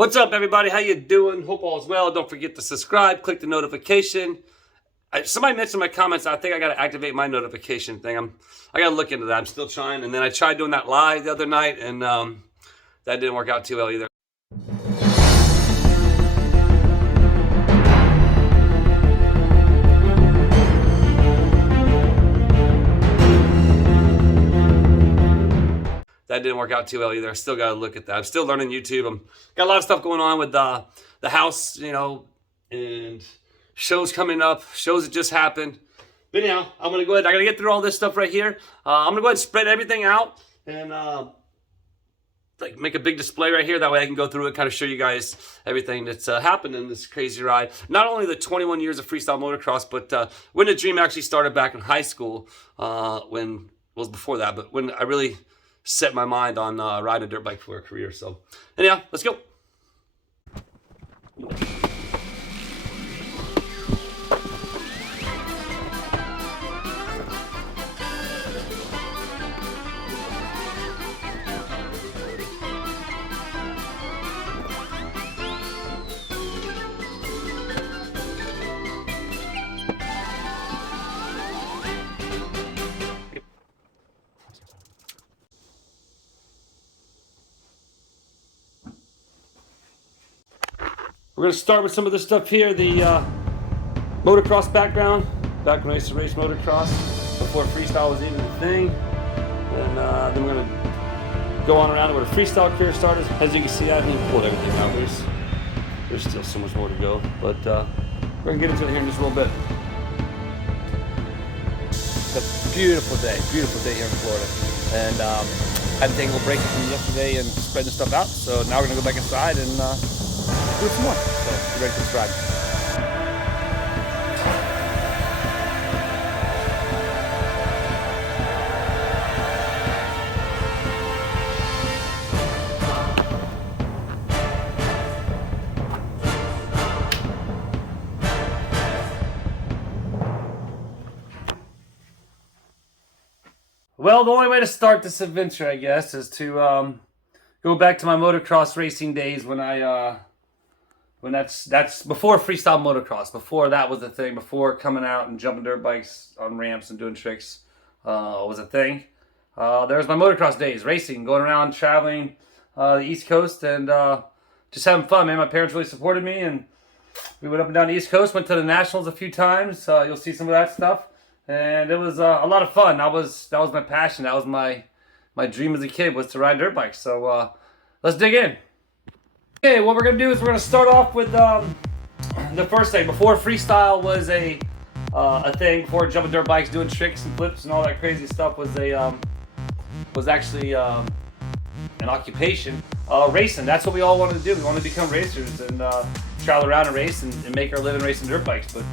What's up, everybody? How you doing? Hope all is well. Don't forget to subscribe, click the notification. Somebody mentioned in my comments, I think I got to activate my notification thing. I got to look into that. I'm still trying. And then I tried doing that live the other night, and that didn't work out too well either. That didn't work out too well either. I still got to look at that. I'm still learning YouTube. Got a lot of stuff going on with the house, and shows coming up, shows that just happened. But anyhow, I'm going to go ahead. I got to get through all this stuff right here. I'm going to go ahead and spread everything out and make a big display right here. That way I can go through it, kind of show you guys everything that's happened in this crazy ride. Not only the 21 years of freestyle motocross, but when the dream actually started back in high school, when it was before that, but when I really set my mind on riding a dirt bike for a career. So anyhow, let's go. We're going to start with some of this stuff here, the motocross background. Back when I used to race motocross, before freestyle was even a thing. And then we're going to go on around to where the freestyle career started. As you can see, I haven't even pulled everything out. There's still so much more to go. But we're going to get into it here in just a little bit. It's a beautiful day here in Florida. And I had to take a little break from yesterday and spreading stuff out. So now we're going to go back inside and do it some more. So get ready for this ride. Well, the only way to start this adventure, I guess, is to go back to my motocross racing days when that's before freestyle motocross. Before that was a thing. Before coming out and jumping dirt bikes on ramps and doing tricks was a thing. There's my motocross days, racing, going around, traveling the East Coast, and just having fun, man. My parents really supported me, and we went up and down the East Coast, went to the Nationals a few times. You'll see some of that stuff. And it was a lot of fun. That was my passion. That was my dream as a kid, was to ride dirt bikes. So let's dig in. Okay, what we're gonna do is we're gonna start off with the first thing. Before freestyle was a thing, before jumping dirt bikes, doing tricks and flips and all that crazy stuff was actually an occupation. Racing. That's what we all wanted to do. We wanted to become racers and travel around and race and make our living racing dirt bikes. But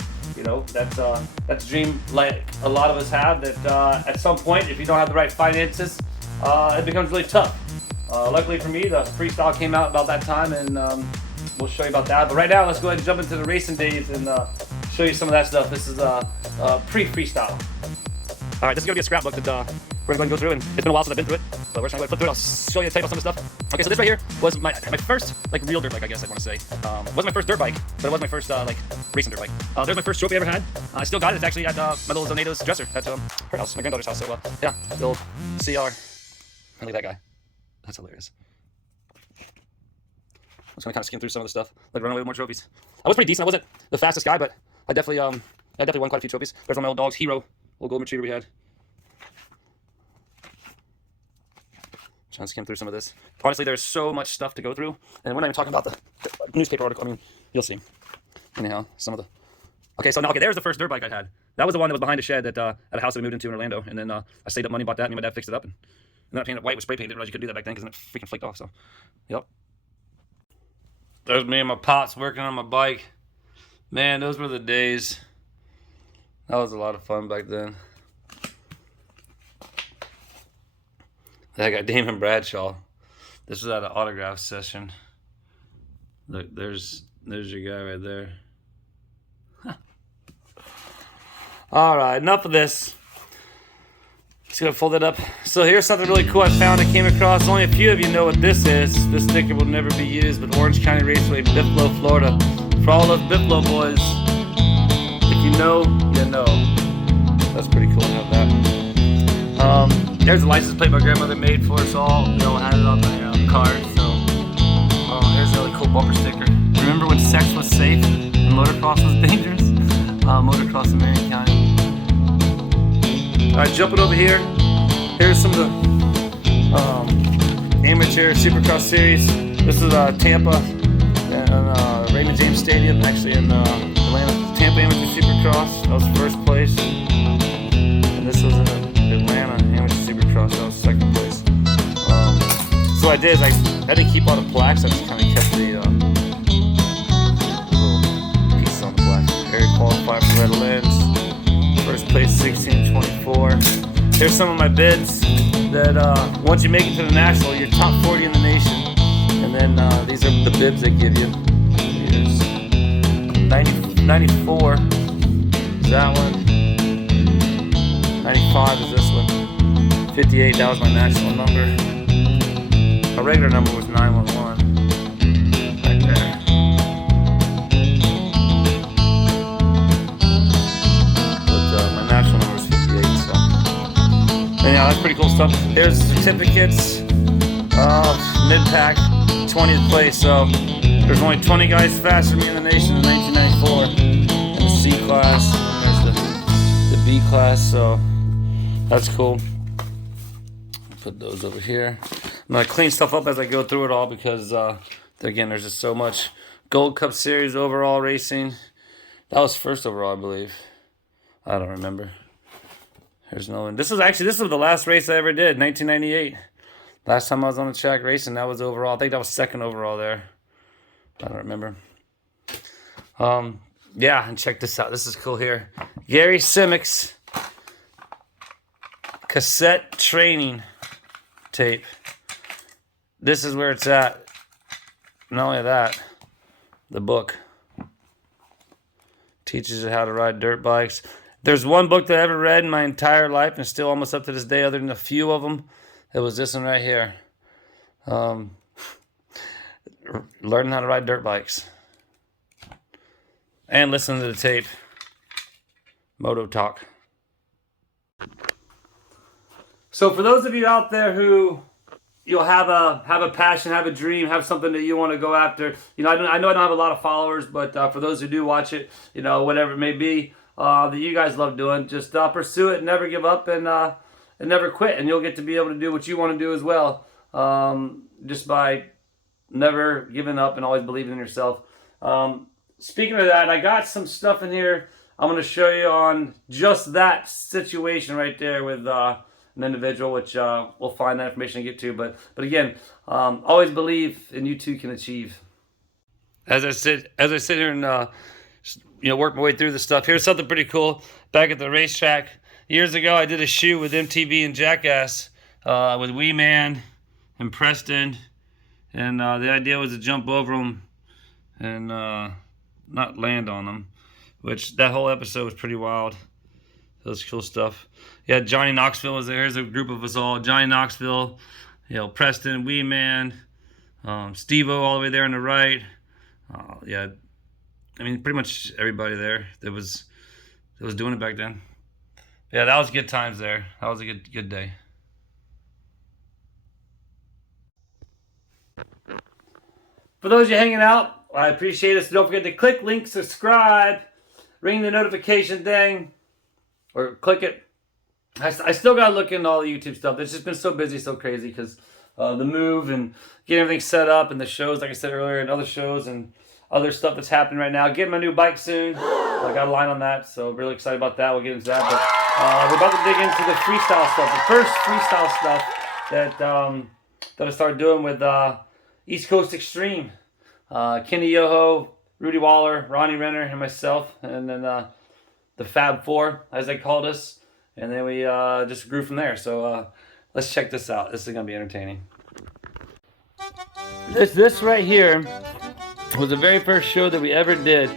that's a dream like a lot of us have, that at some point, if you don't have the right finances, it becomes really tough. Luckily for me, the freestyle came out about that time, and we'll show you about that. But right now, let's go ahead and jump into the racing days and show you some of that stuff. This is pre-freestyle. All right, this is going to be a scrapbook that we're going to go through, and it's been a while since I've been through it, but we're just going to flip through it. I'll show you the type of some of the stuff. Okay, so this right here was my first real dirt bike, I guess I want to say. It wasn't my first dirt bike, but it was my first racing dirt bike. There's my first trophy I ever had. I still got it. It's actually at my little Zonato's dresser at her house, my granddaughter's house. So yeah, the old CR. Look at that guy. That's hilarious. I'm just going to kind of skim through some of the stuff, run away with more trophies. I was pretty decent. I wasn't the fastest guy, but I definitely won quite a few trophies. There's one of my old dogs, Hero, old golden retriever we had. Trying to skim through some of this. Honestly, there's so much stuff to go through, and we're not even talking about the newspaper article. I mean, you'll see. Anyhow, some of the. Okay, so now, there's the first dirt bike I had. That was the one that was behind a shed at a house that we moved into in Orlando, and then I saved up money, bought that, and my dad fixed it up, and then I painted it white with spray paint. Didn't realize you could do that back then because then it freaking flaked off. So, yep. There's me and my pops working on my bike. Man, those were the days. That was a lot of fun back then. I got Damon Bradshaw. This was at an autograph session. Look, there's your guy right there. Huh. All right, enough of this. Just gonna fold it up. So here's something really cool I found. I came across. Only a few of you know what this is. This sticker will never be used, but Orange County Raceway, Buffalo, Florida. For all those Buffalo boys, if you know, you know. That's pretty cool to have that. There's a license plate my grandmother made for us all. You know, had it on my car. So here's a really cool bumper sticker. Remember when sex was safe and motocross was dangerous? Motocross in Marion County. Alright, jumping over here. Here's some of the amateur Supercross series. This is Tampa and Raymond James Stadium, actually in Atlanta. Tampa Amateur Supercross, that was first place. And this was in Atlanta Amateur Supercross, that was second place. So what I did is I didn't keep all the plaques, I just kind of kept the little pieces on the plaques. Area qualified for Red Lens. First place 16-24. Here's some of my bids that once you make it to the national, you're top 40 in the nation. And then these are the bibs they give you. Here's 94 is that one. 95 is this one. 58, that was my national number. My regular number was 911. Right there. Yeah, that's pretty cool stuff. Here's the certificates. Mid-pack, 20th place. So there's only 20 guys faster than me in the nation in 1994. And the C class, and there's the B class. So that's cool. Put those over here. I'm gonna clean stuff up as I go through it all because again, there's just so much. Gold Cup Series overall racing. That was first overall, I believe. I don't remember. There's no one. This was the last race I ever did, 1998. Last time I was on the track racing, that was overall. I think that was second overall there. I don't remember. Yeah, and check this out. This is cool here. Gary Simics cassette training tape. This is where it's at. Not only that, the book teaches you how to ride dirt bikes. There's one book that I ever read in my entire life, and still almost up to this day, other than a few of them. It was this one right here. Learning how to ride dirt bikes. And listen to the tape. Moto Talk. So for those of you out there who you'll have a passion, have a dream, have something that you want to go after. You know, I know I don't have a lot of followers, but for those who do watch it, you know, whatever it may be, that you guys love doing, just pursue it, never give up, and never quit, and you'll get to be able to do what you want to do as well, just by never giving up and always believing in yourself. Speaking of that, I got some stuff in here I'm going to show you on just that situation right there with an individual, which we'll find that information and get to. But again, always believe, and you too can achieve. As I sit here and work my way through this stuff. Here's something pretty cool. Back at the racetrack years ago, I did a shoot with MTV and Jackass with Wee Man and Preston, and the idea was to jump over them and not land on them. Which that whole episode was pretty wild. That was cool stuff. Yeah, Johnny Knoxville was there. There's a group of us all. Johnny Knoxville, Preston, Wee Man, Steve-O all the way there on the right. Yeah, I mean pretty much everybody there that was doing it back then. Yeah, that was good times there. That was a good day. For those of you hanging out, I appreciate it. So don't forget to click, link, subscribe, ring the notification thing, or click it. I still got to look into all the YouTube stuff. It's just been so busy, so crazy, because the move and getting everything set up and the shows, like I said earlier, and other shows and other stuff that's happening right now. Getting my new bike soon. I got a line on that, so really excited about that. We'll get into that. But we're about to dig into the freestyle stuff. The first freestyle stuff that I started doing with East Coast Extreme. Kenny Yoho, Rudy Waller, Ronnie Renner, and myself, and then the Fab Four, as they called us, and then we just grew from there. So let's check this out. This is gonna be entertaining. This right here was the very first show that we ever did,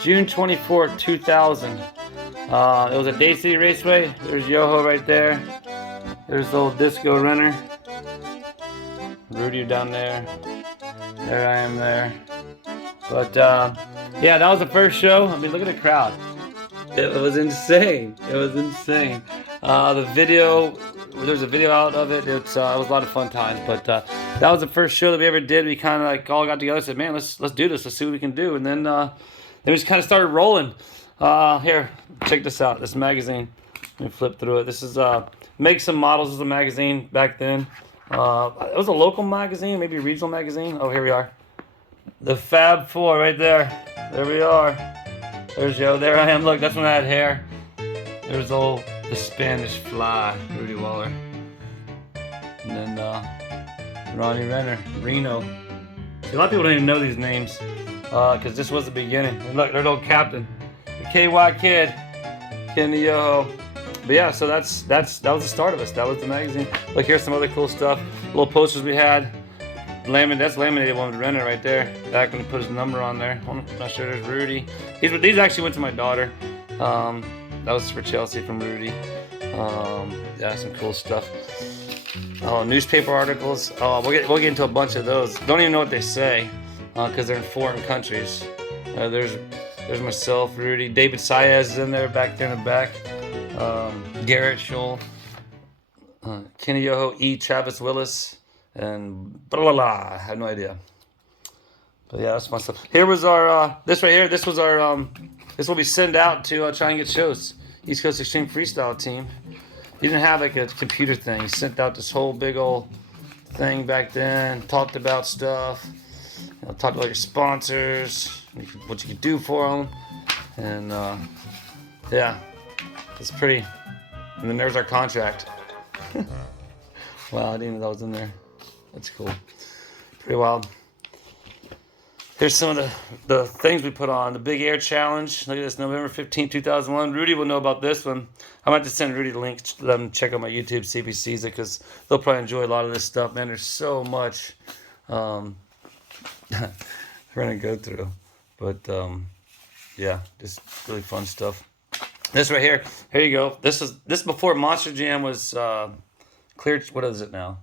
June 24th, 2000. It was at Day City Raceway. There's Yoho right there. There's the old disco runner. Rudy down there. There I am there. But yeah, that was the first show. I mean, look at the crowd. It was insane. It was insane. The video, there's a video out of it. It was a lot of fun times. But that was the first show that we ever did. We kind of like all got together and said, man, let's do this. Let's see what we can do. And then we just kind of started rolling. Here, check this out. This magazine. Let me flip through it. This is Make Some Models was a magazine back then. It was a local magazine, maybe a regional magazine. Oh, here we are. The Fab Four right there. There we are. There's Joe. There I am. Look, that's when I had hair. There's the Spanish Fly, Rudy Waller. And then Ronnie Renner, Reno. See, a lot of people don't even know these names because this was the beginning. And look, there's old Captain, the KY Kid, Kenny YoU. But yeah, so that was the start of us. That was the magazine. Look, here's some other cool stuff. Little posters we had. That's laminated one with Renner right there. Back when he put his number on there. I'm not sure there's Rudy. These actually went to my daughter. That was for Chelsea from Rudy. Yeah, some cool stuff. Oh, newspaper articles. Oh, we'll get into a bunch of those. Don't even know what they say because they're in foreign countries. There's myself, Rudy. David Saez is in there back there in the back. Garrett Scholl, Kenny YoU, E. Travis Willis, and blah blah blah. I have no idea. But yeah, that's my stuff. Here was our this right here. This was our this will be sent out to try and get shows. East Coast Extreme Freestyle team. He didn't have like a computer thing. He sent out this whole big old thing back then. Talked about stuff. Talked about your sponsors, what you could do for them, and yeah. It's pretty. And then there's our contract. Wow, I didn't know that was in there. That's cool. Pretty wild. Here's some of the things we put on. The Big Air Challenge. Look at this, November 15, 2001. Rudy will know about this one. I might just send Rudy the link to let him check out my YouTube, see if he sees it, because they'll probably enjoy a lot of this stuff. Man, there's so much we're going to go through. But yeah, just really fun stuff. This right here, here you go. This before Monster Jam was clear. What is it now?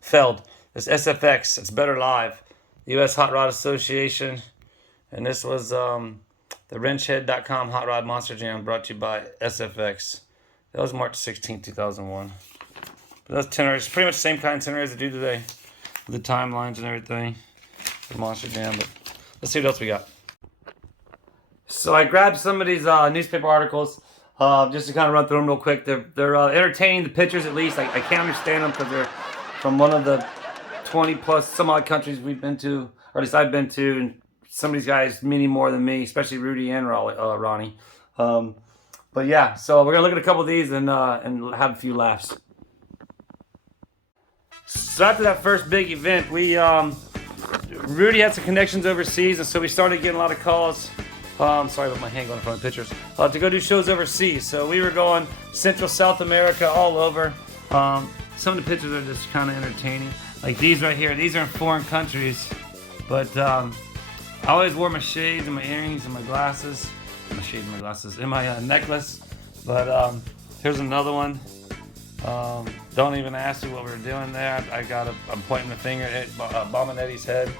FounD. This SFX. It's Better Live. The U.S. Hot Rod Association, and this was the wrenchhead.com Hot Rod Monster Jam brought to you by SFX. That was March 16, 2001. But that's itineraries. Pretty much the same kind of itineraries they do today, with the timelines and everything for Monster Jam. But let's see what else we got. So I grabbed some of these newspaper articles just to kind of run through them real quick. They're entertaining, the pictures at least. I can't understand them because they're from one of the 20 plus some odd countries we've been to, or at least I've been to, and some of these guys many more than me, especially Rudy and Ronnie. But yeah, so we're gonna look at a couple of these and have a few laughs. So after that first big event, Rudy had some connections overseas, and so we started getting a lot of calls. Sorry about my hand going in front of pictures. To go do shows overseas. So we were going Central South America, all over. Some of the pictures are just kind of entertaining. Like these right here. These are in foreign countries. But I always wore my shades and my earrings and my glasses. My shades and my glasses. And my necklace. But here's another one. Don't even ask me what we were doing there. I'm pointing the finger at Bob and Eddie's head.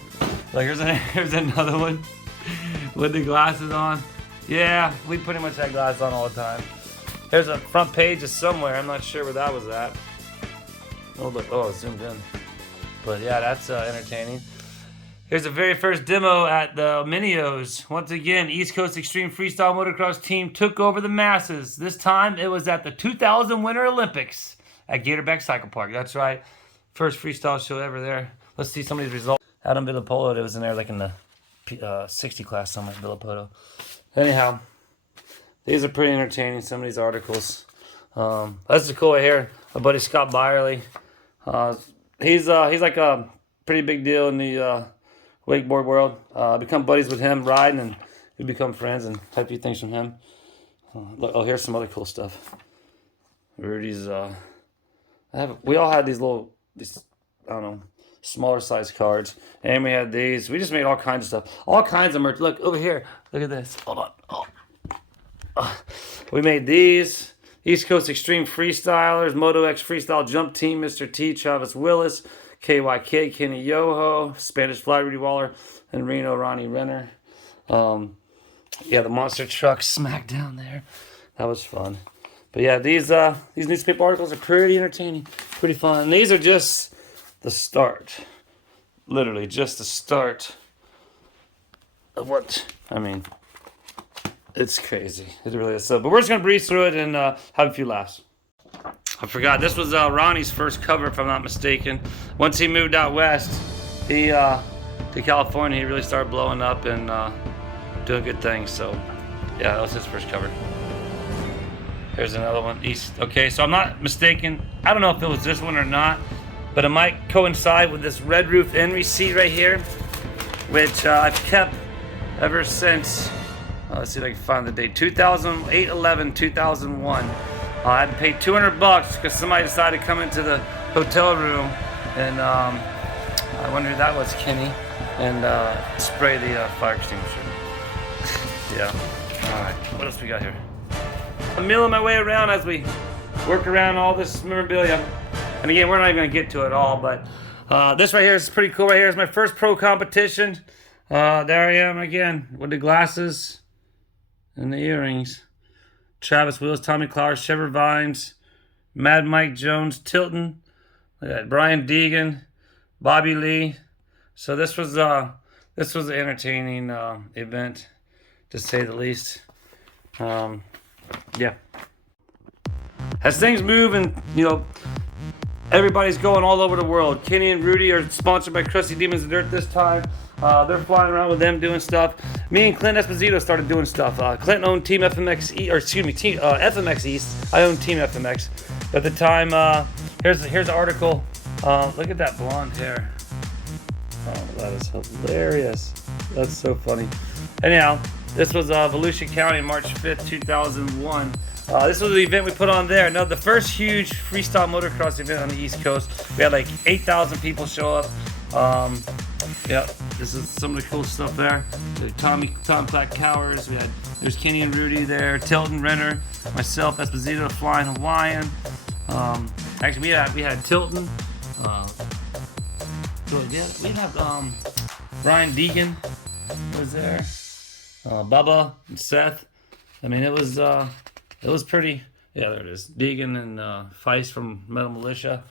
Like here's another one. With the glasses on. Yeah, we pretty much had glasses on all the time. There's a front page of somewhere. I'm not sure where that was at. Oh, look. Oh, it zoomed in. But yeah, that's entertaining. Here's the very first demo at the Minios. Once again, East Coast Extreme Freestyle Motocross team took over the masses. This time, it was at the 2000 Winter Olympics at Gatorback Cycle Park. That's right. First freestyle show ever there. Let's see some of these results. Adam Villapolo, that was in there like in the 60 class, something like Villapolo. Anyhow, these are pretty entertaining, some of these articles. This is cool right here. My buddy Scott Byerly. He's like a pretty big deal in the wakeboard world. Become buddies with him riding, and we become friends and type a few things from him. Look, here's some other cool stuff. Rudy's. We all had these I don't know, smaller size cards, and we had these. We just made all kinds of stuff, all kinds of merch. Look over here. Look at this. Hold on. Oh. We made these. East Coast Extreme Freestylers, Moto X Freestyle Jump Team, Mr. T, Travis Willis, KYK, Kenny Yoho, Spanish Fly, Rudy Waller, and Reno, Ronnie Renner. Yeah, the monster truck smack down there. That was fun. But yeah, these newspaper articles are pretty entertaining, pretty fun. And these are just the start. Literally just the start of what, I mean, it's crazy. It really is. So, but we're just going to breeze through it and have a few laughs. I forgot, this was Ronnie's first cover, if I'm not mistaken. Once he moved out west, to California, he really started blowing up and doing good things. So, yeah, that was his first cover. Here's another one, East. Okay, so I'm not mistaken. I don't know if it was this one or not, but it might coincide with this red roof end receipt right here, which I've kept ever since. Let's see if I can find the date. 2008-11-2001. I had to pay $200 because somebody decided to come into the hotel room, and I wonder who that was, Kenny, and spray the fire extinguisher. Yeah. All right. What else we got here? I'm milling my way around as we work around all this memorabilia. And again, we're not even gonna get to it all, but this right here is pretty cool. Right here is my first pro competition. There I am again with the glasses and the earrings. Travis Willis, Tommy Clowers, Trevor Vines, Mad Mike Jones, Tilton, Brian Deegan, Bobby Lee. So this was an entertaining event, to say the least. Yeah. As things move and, you know, everybody's going all over the world. Kenny and Rudy are sponsored by Crusty Demons of Dirt this time. They're flying around with them doing stuff. Me and Clint Esposito started doing stuff. Clint owned Team FMX East, or excuse me, Team FMX East. I owned Team FMX. At the time, here's the article. Look at that blonde hair. Oh, that is hilarious. That's so funny. Anyhow, this was Volusia County, March 5th, 2001. This was the event we put on there. Now, the first huge freestyle motocross event on the East Coast. We had like 8,000 people show up. Yeah, this is some of the cool stuff there. Tom Clack Cowers. There's Kenny and Rudy there. Tilton Renner, myself, Esposito, Flying Hawaiian. Actually, we had Tilton. We had Brian Deegan was there. Bubba and Seth. I mean, it was pretty. Yeah, there it is. Deegan and Feist from Metal Militia.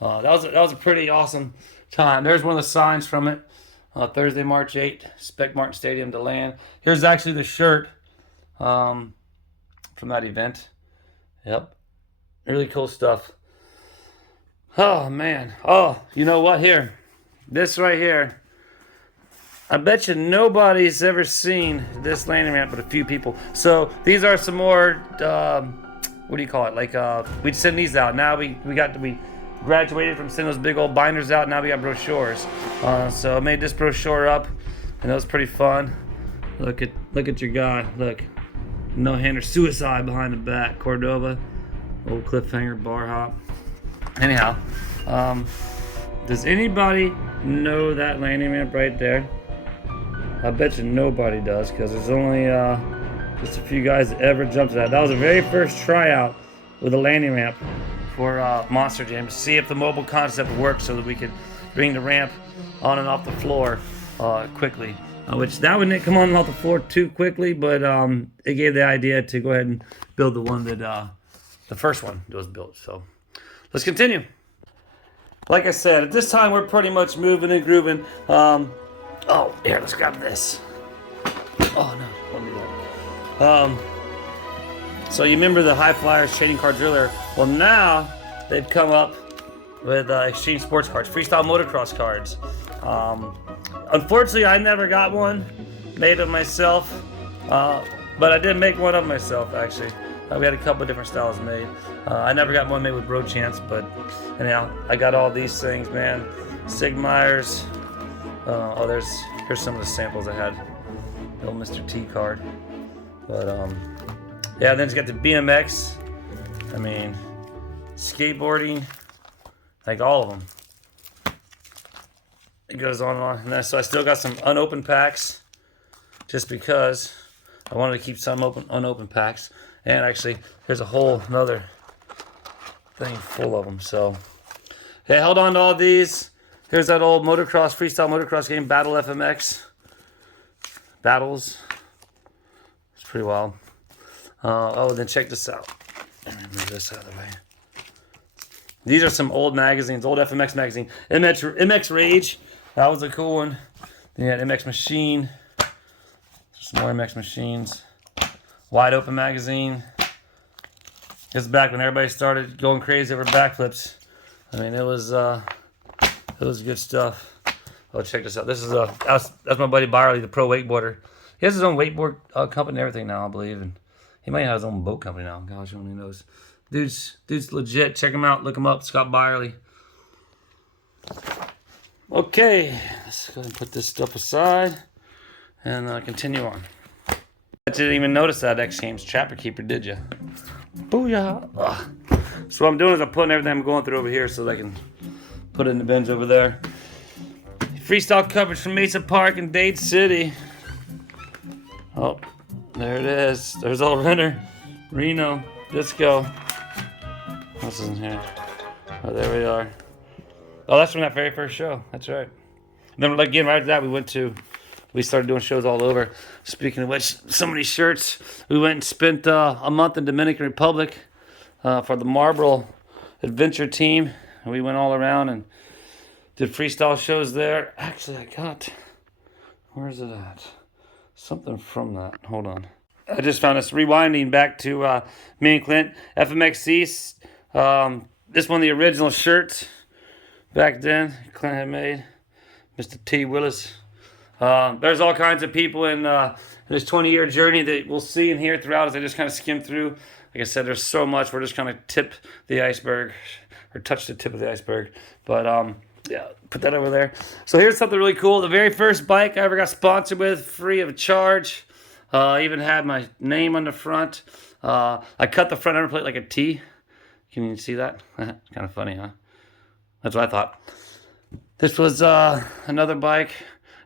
That was a pretty awesome time. There's one of the signs from it. Thursday, March 8th, Spec Martin Stadium, DeLand. Here's actually the shirt from that event. Yep, really cool stuff. Oh man. Oh, you know what? Here, this right here. I bet you nobody's ever seen this landing ramp but a few people. So these are some more, what do you call it? Like, we'd send these out. Now we graduated from sending those big old binders out. Now we got brochures. So I made this brochure up, and that was pretty fun. Look at your guy. Look, no-hander suicide behind the back. Cordova, old cliffhanger bar hop. Anyhow, does anybody know that landing ramp right there? I bet you nobody does, because there's only just a few guys that ever jumped to that. That was the very first tryout with a landing ramp for Monster Jam, to see if the mobile concept worked, so that we could bring the ramp on and off the floor quickly. Which that wouldn't come on and off the floor too quickly, but it gave the idea to go ahead and build the one that the first one that was built. So let's continue. Like I said, at this time we're pretty much moving and grooving. Oh, here, let's grab this. Oh, no, don't do that. So you remember the High Flyers trading card driller? Well, now they've come up with Extreme Sports cards, freestyle motocross cards. Unfortunately, I never got one made of myself, but I did make one of myself, actually. We had a couple of different styles made. I never got one made with Bro Chance, but anyhow, I got all these things, man. Sigmeyers. Here's some of the samples I had. The old Mr. T card. But yeah, then it's got the BMX. I mean, skateboarding, like all of them. It goes on and on. And then, so I still got some unopened packs, just because I wanted to keep some unopened packs. And actually, here's a whole another thing full of them. So, yeah, held on to all these. Here's that old motocross, freestyle motocross game, Battle FMX. Battles. It's pretty wild. Oh, then check this out. Let me move this out of the way. These are some old magazines, old FMX magazine. MX Rage, that was a cool one. Then you had MX Machine. Some more MX Machines. Wide Open magazine. This is back when everybody started going crazy over backflips. I mean, it was good stuff. Oh, check this out. This is that's my buddy Byerly, the pro wakeboarder. He has his own wakeboard company and everything now, I believe, and he might have his own boat company now. Gosh, who only knows. Dude's legit. Check him out. Look him up. Scott Byerly. Okay, let's go ahead and put this stuff aside and continue on. I didn't even notice that X Games Trapper Keeper, did you? Booyah! Ugh. So what I'm doing is I'm putting everything I'm going through over here so that I can put it in the bins over there. Freestyle coverage from Mesa Park in Dade City. Oh, there it is. There's old Renner, Reno, Disco. What's in here? Oh, there we are. Oh, that's from that very first show. That's right. And then again, right after that, we started doing shows all over. Speaking of which, so many shirts. We went and spent a month in Dominican Republic for the Marlboro Adventure team. And we went all around and did freestyle shows there. Actually, I got, where is it at? Something from that. Hold on. I just found this rewinding back to me and Clint, FMX East. This one, the original shirt back then, Clint had made. Mr. T. Willis. There's all kinds of people in this 20-year journey that we'll see and hear throughout as I just kind of skim through. Like I said, there's so much. We're just kind of tip the iceberg, or touch the tip of the iceberg. But yeah, put that over there. So here's something really cool. The very first bike I ever got sponsored with, free of charge. Even had my name on the front. I cut the front end plate like a T. Can you see that? Kind of funny, huh? That's what I thought. This was another bike,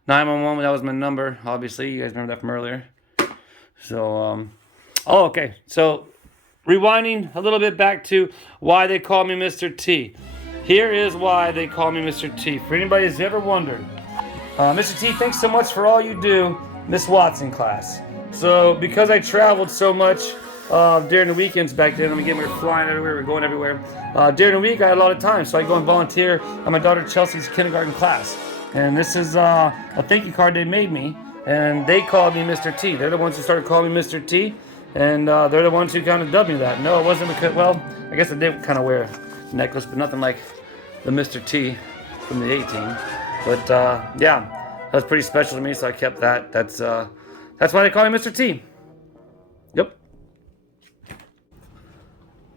911. That was my number. Obviously, you guys remember that from earlier. So, oh, okay. So, rewinding a little bit back to why they call me Mr. T. Here is why they call me Mr. T. For anybody who's ever wondered, Mr. T, thanks so much for all you do, Miss Watson class. So, because I traveled so much during the weekends back then, we were flying everywhere, we were going everywhere. During the week, I had a lot of time, so I go and volunteer at my daughter Chelsea's kindergarten class. And this is a thank you card they made me, and they called me Mr. T. They're the ones who started calling me Mr. T, and they're the ones who kind of dubbed me that. No, it wasn't because, well, I guess I did kind of wear a necklace, but nothing like the Mr. T from the 18. But yeah, that was pretty special to me, so I kept that. That's why they call me Mr. T. Yep.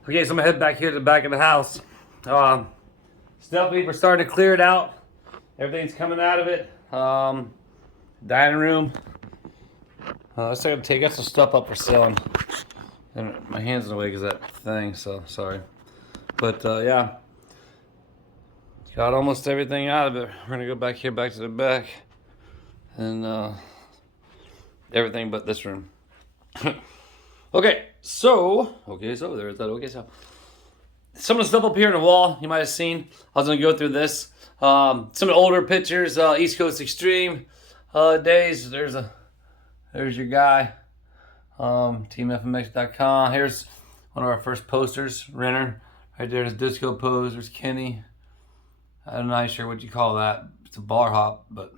Okay, so I'm gonna head back here to the back of the house. Stephanie, we're starting to clear it out. Everything's coming out of it. Dining room. Let's get some stuff up for selling. And my hand's in the way because that thing, so sorry. But yeah, got almost everything out of it. We're gonna go back here, back to the back, and everything but this room. Okay, so there's that. Okay, so some of the stuff up here on the wall you might have seen. I was gonna go through this. Some of the older pictures, East Coast Extreme days. There's your guy, teamfmx.com. Here's one of our first posters, Renner. Right there's disco pose. There's Kenny. I'm not sure what you call that. It's a bar hop, but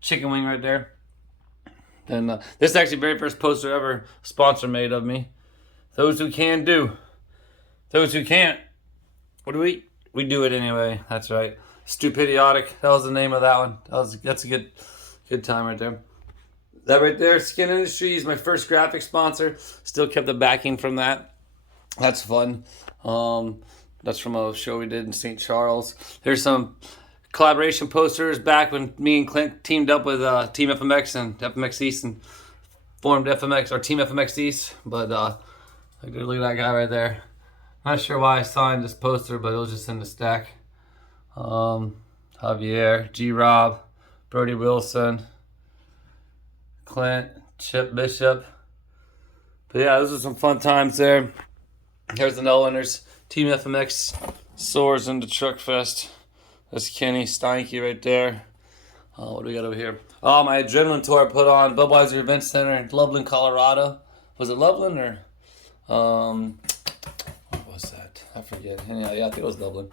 chicken wing right there. And this is actually the very first poster ever sponsor made of me. Those who can do. Those who can't, what do we? We do it anyway. That's right. Stupidiotic. That was the name of that one. That's a good time right there. That right there, Skin Industries, my first graphic sponsor. Still kept the backing from that. That's fun. That's from a show we did in St. Charles. There's some collaboration posters back when me and Clint teamed up with Team FMX and FMX East and formed FMX or Team FMX East. But look at that guy right there. Not sure why I signed this poster, but it was just in the stack. Javier, G. Rob, Brody Wilson, Clint, Chip Bishop, But yeah, those are some fun times there. Here's the no winners. Team FMX soars into Truck Fest. That's Kenny Steinke right there. What do we got over here? Oh, my adrenaline tour I put on Budweiser Event Center in Loveland, Colorado. Was it Loveland or what was that? I forget. Anyhow, yeah, I think it was Loveland.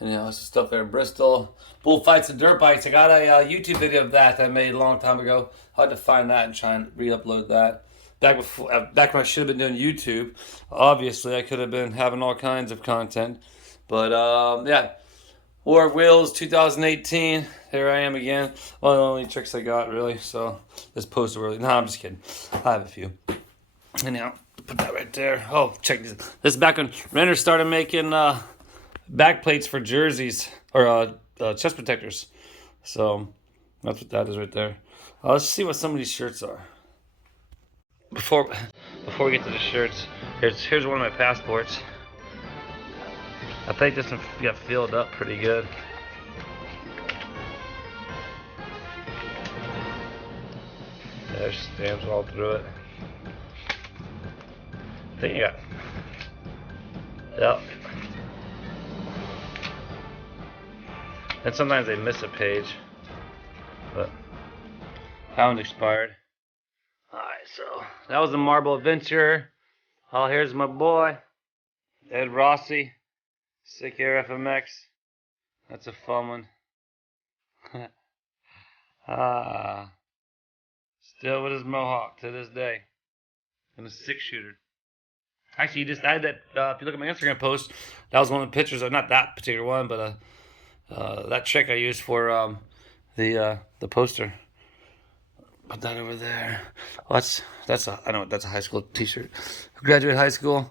Anyhow, it's stuff there in Bristol. Bullfights and dirt bikes. I got a YouTube video of that I made a long time ago. I had to find that and try and re-upload that. Back when I should have been doing YouTube, obviously I could have been having all kinds of content. But yeah, War of Wheels 2018. Here I am again. One of the only tricks I got really. So this poster really. No, I'm just kidding. I have a few. Anyhow, put that right there. Oh, check this. This is back when Renner started making back plates for jerseys or chest protectors. So that's what that is right there. Let's see what some of these shirts are. Before we get to the shirts, here's one of my passports. I think this one got filled up pretty good. There's stamps all through it. I think you got, yep. And sometimes they miss a page, but FounD expired. Alright, so that was the Marble Adventure. Oh, here's my boy, Ed Rossi, Sick Air FMX. That's a fun one. Still with his mohawk to this day. And a 6-shooter. Actually, I had that, if you look at my Instagram post, that was one of the pictures, not that particular one, but that trick I used for the poster. Put that over there. Well, I know that's a high school t-shirt. Graduate high school.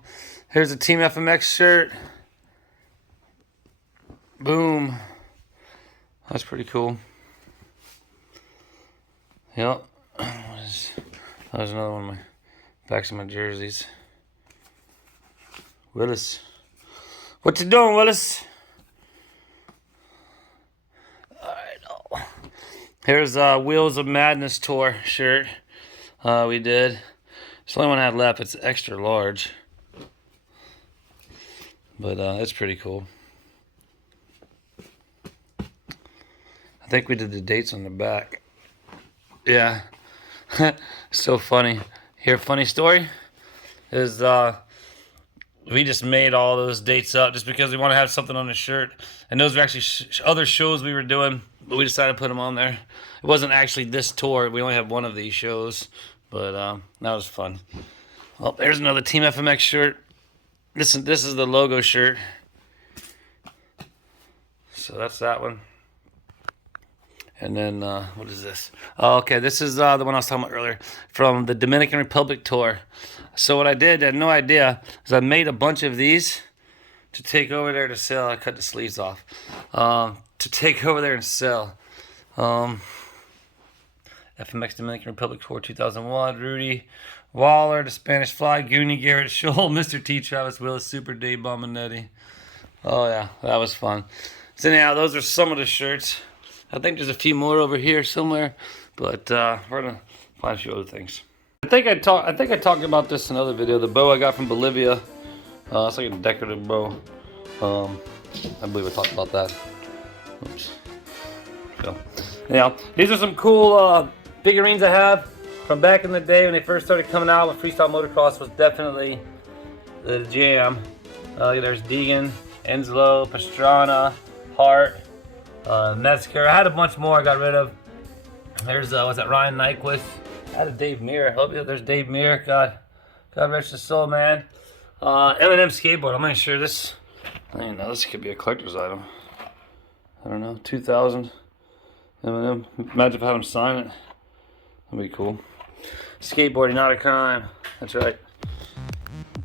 Here's a Team FMX shirt. Boom. That's pretty cool. Yep. There's another one of my backs of my jerseys. Willis. What you doing, Willis? Here's Wheels of Madness tour shirt we did. It's the only one I had left. It's extra large. But it's pretty cool. I think we did the dates on the back. Yeah. So funny. Here, funny story is we just made all those dates up just because we want to have something on the shirt. And those were actually other shows we were doing, but we decided to put them on there. It wasn't actually this tour. We only have one of these shows, but that was fun. Well, there's another Team FMX shirt. This is the logo shirt. So that's that one. And then, what is this? Oh, okay, this is the one I was talking about earlier from the Dominican Republic tour. So what I did, I had no idea, is I made a bunch of these to take over there to sell. I cut the sleeves off. To take over there and sell. FMX Dominican Republic Tour 2001, Rudy Waller, the Spanish Fly, Goonie, Garrett Scholl, Mr. T, Travis Willis, Super Dave Bominetti. Oh yeah, that was fun. So anyhow, those are some of the shirts. I think there's a few more over here somewhere, but we're gonna find a few other things. I think I talked about this in another video. The bow I got from Bolivia. It's like a decorative bow. I believe I talked about that. Oops. So, anyhow, these are some cool figurines I have from back in the day when they first started coming out. When freestyle motocross was definitely the jam. There's Deegan, Enslow, Pastrana, Hart, Metzger. I had a bunch more I got rid of. There's was that Ryan Nyquist. I had a Dave Muir. Oh, yeah, there's Dave Muir. God rest his soul, man. M&M skateboard. I'm not sure this. I don't know. This could be a collector's item. I don't know. 2000 M&M. Imagine if I had him sign it. That'd be cool. Skateboarding, not a crime. That's right.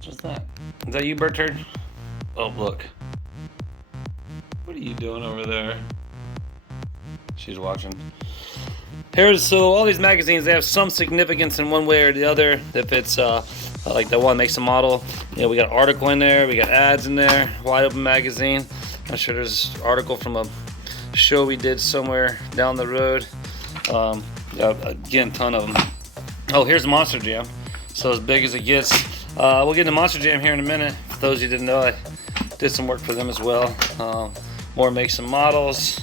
What's that? Is that you, Bertrand? Oh, look. What are you doing over there? She's watching. So all these magazines, they have some significance in one way or the other. If it's like the one makes a model, we got an article in there, we got ads in there. Wide Open magazine. I'm sure there's an article from a show we did somewhere down the road. Yeah, again, ton of them. Oh, here's Monster Jam. So as big as it gets. We'll get into Monster Jam here in a minute. For those who didn't know, I did some work for them as well. More make some models.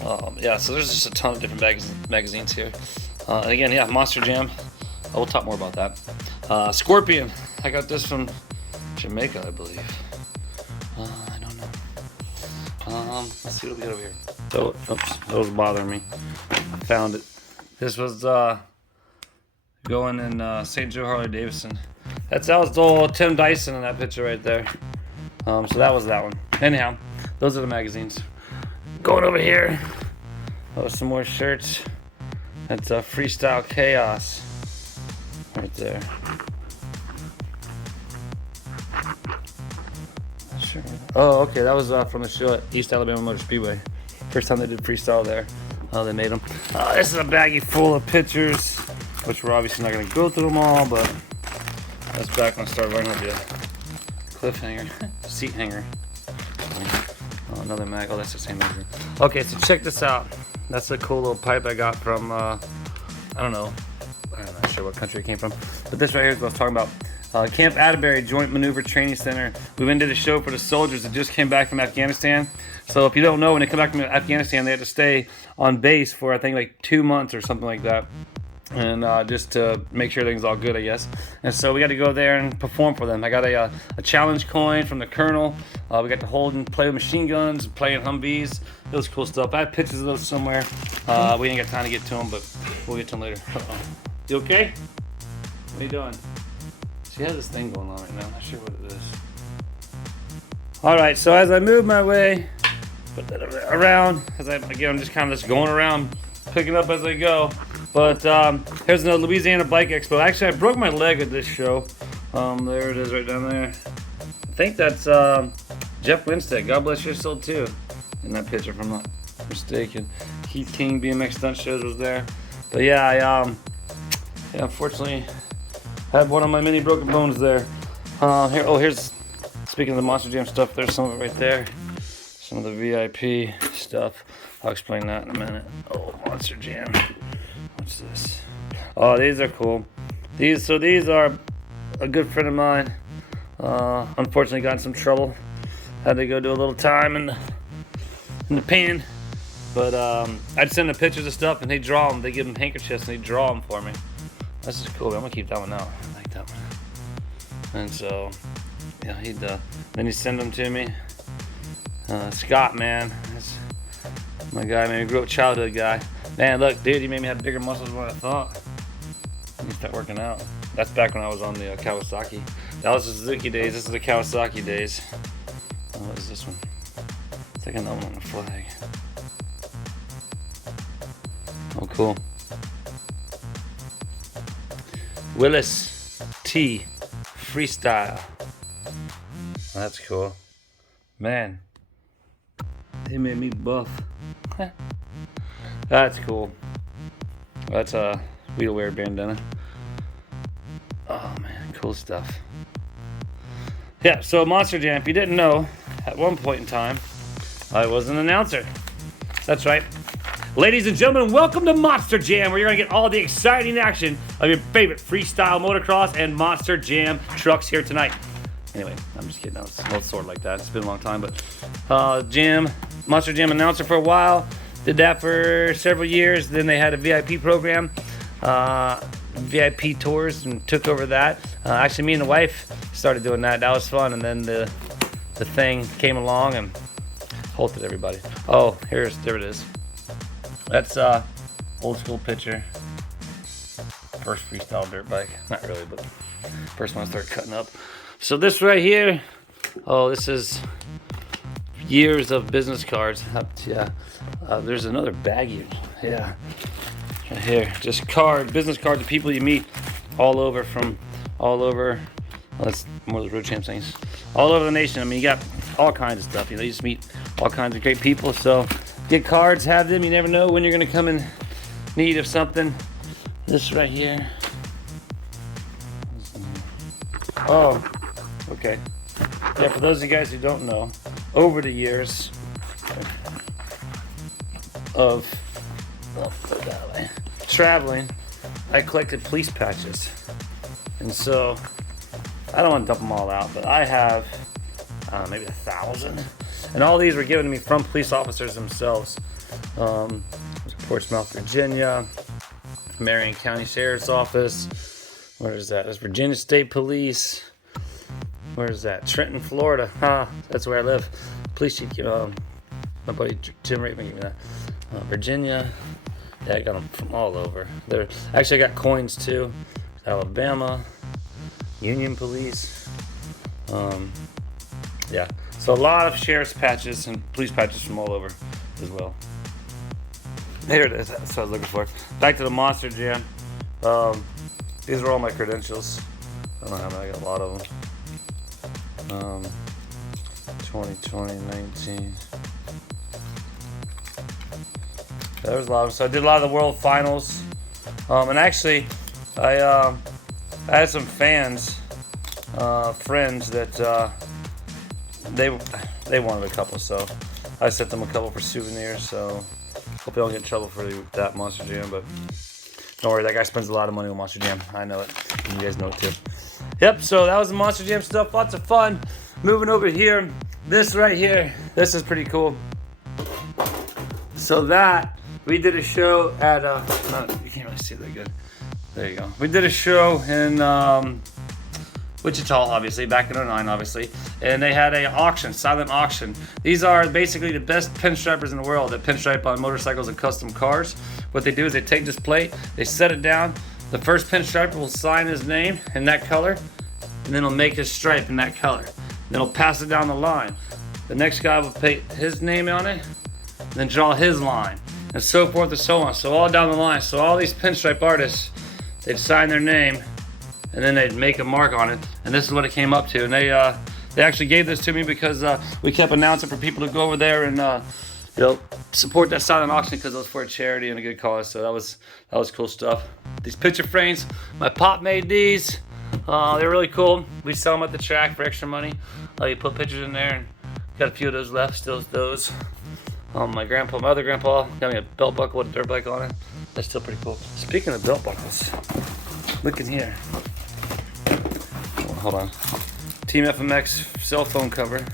Yeah, so there's just a ton of different magazines here. And again, yeah, Monster Jam. We'll talk more about that. Scorpion. I got this from Jamaica, I believe. I don't know. Let's see what we got over here. So, oops, that was bothering me. I found it. This was going in St. Joe Harley Davidson. That was old Tim Dyson in that picture right there. So that was that one. Anyhow, those are the magazines. Going over here. Oh, some more shirts. That's Freestyle Chaos right there. Sure. Oh, okay, that was from the show at East Alabama Motor Speedway. First time they did freestyle there. They made them. This is a baggie full of pictures, which we're obviously not going to go through them all, but that's back when I started learning how to do cliffhanger, seat hanger. Oh, another mag. Oh, that's the same magazine. Okay, so check this out. That's a cool little pipe I got from, I don't know. I'm not sure what country it came from. But this right here is what I was talking about. Camp Atterbury Joint Maneuver Training Center. We went to the show for the soldiers that just came back from Afghanistan. So if you don't know, when they come back from Afghanistan, they have to stay on base for, I think, like 2 months or something like that. And just to make sure everything's all good, I guess. And so we got to go there and perform for them. I got a challenge coin from the colonel. We got to hold and play with machine guns, play in Humvees. It was cool stuff. I have pictures of those somewhere. We ain't got time to get to them, but we'll get to them later. You okay? What are you doing? She has this thing going on right now. I'm not sure what it is. All right, so as I move my way around, I'm just kind of going around, picking up as I go. But here's the Louisiana Bike Expo. Actually, I broke my leg at this show. There it is right down there. I think that's Jeff Winstead. God bless your soul too. In that picture, if I'm not mistaken. Keith King BMX Stunt Shows was there. But yeah, I unfortunately had one of my many broken bones there. Here's, speaking of the Monster Jam stuff, there's some of it right there. Some of the VIP stuff. I'll explain that in a minute. Oh, Monster Jam. What's this? Oh, these are cool. These are a good friend of mine. Unfortunately got in some trouble. Had to go do a little time in the pen. But I'd send them pictures of stuff and they draw them. They give them handkerchiefs and they draw them for me. This is cool. I'm gonna keep that one out. I like that one. And so, yeah, then he'd send them to me. Scott, man, that's my guy. Man, we grew up childhood guy. Man, look, dude, he made me have bigger muscles than what I thought. Let me start working out. That's back when I was on the Kawasaki. That was the Suzuki days. This is the Kawasaki days. What is this one? It's like another one on the flag. Oh, cool. Willis T. Freestyle. That's cool. Man, they made me buff. That's cool. That's a wheelwear bandana. Oh man, cool stuff. Yeah, so Monster Jam, if you didn't know, at one point in time, I was an announcer. That's right. Ladies and gentlemen, welcome to Monster Jam, where you're gonna get all the exciting action of your favorite freestyle motocross and Monster Jam trucks here tonight. Anyway, I'm just kidding. It's no sort like that. It's been a long time, but Monster Jam announcer for a while. Did that for several years. Then they had a VIP program, VIP tours, and took over that. Actually, me and the wife started doing that. That was fun. And then the thing came along and halted everybody. Oh, there it is. That's old school picture. First freestyle dirt bike. Not really, but first one I started cutting up. So this right here, this is years of business cards. Yeah, there's another baggie. Yeah, right here, just business cards of people you meet all over well, that's more of the Road Champs things. All over the nation. I mean, you got all kinds of stuff. You know, you just meet all kinds of great people. So get cards, have them. You never know when you're gonna come in need of something. This right here. Oh, okay. Yeah, for those of you guys who don't know, over the years of traveling, I collected police patches. And so I don't want to dump them all out, but I have maybe 1,000. And all these were given to me from police officers themselves. Portsmouth, Virginia, Marion County Sheriff's Office. Where is that? That's Virginia State Police. Where is that? Trenton, Florida. That's where I live. Police chief, my buddy Jim Raven gave me that. Virginia. Yeah, I got them from all over. There, actually, I got coins too. Alabama, Union Police. Yeah, so a lot of sheriff's patches and police patches from all over as well. Here it is. That's what I was looking for. Back to the Monster Jam. These are all my credentials. I don't know how many. I got a lot of them. 2020, 19. There was a lot of them. So I did a lot of the World Finals. And actually, I had some fans, friends that they wanted a couple, so I sent them a couple for souvenirs. So hope they don't get in trouble for that Monster Jam, but don't worry, that guy spends a lot of money on Monster Jam. I know it, and you guys know it too. Yep, so that was the Monster Jam stuff. Lots of fun. Moving over here, this right here, this is pretty cool. So that, we did a show at, you can't really see that good. There you go. We did a show in Wichita, obviously, back in '09, obviously. And they had a auction, silent auction. These are basically the best pinstripers in the world that pinstripe on motorcycles and custom cars. What they do is they take this plate, they set it down. The first pinstriper will sign his name in that color, and then he'll make his stripe in that color. Then he'll pass it down the line. The next guy will put his name on it, and then draw his line, and so forth and so on. So all down the line. So all these pinstripe artists, they'd sign their name, and then they'd make a mark on it, and this is what it came up to. And they actually gave this to me because we kept announcing for people to go over there and support that silent auction because it was for a charity and a good cause. So that was cool stuff. These picture frames, my pop made these. They're really cool. We sell them at the track for extra money. You put pictures in there, and got a few of those left. Still those. My other grandpa got me a belt buckle with a dirt bike on it. That's still pretty cool. Speaking of belt buckles, look in here. Hold on. Team FMX cell phone cover.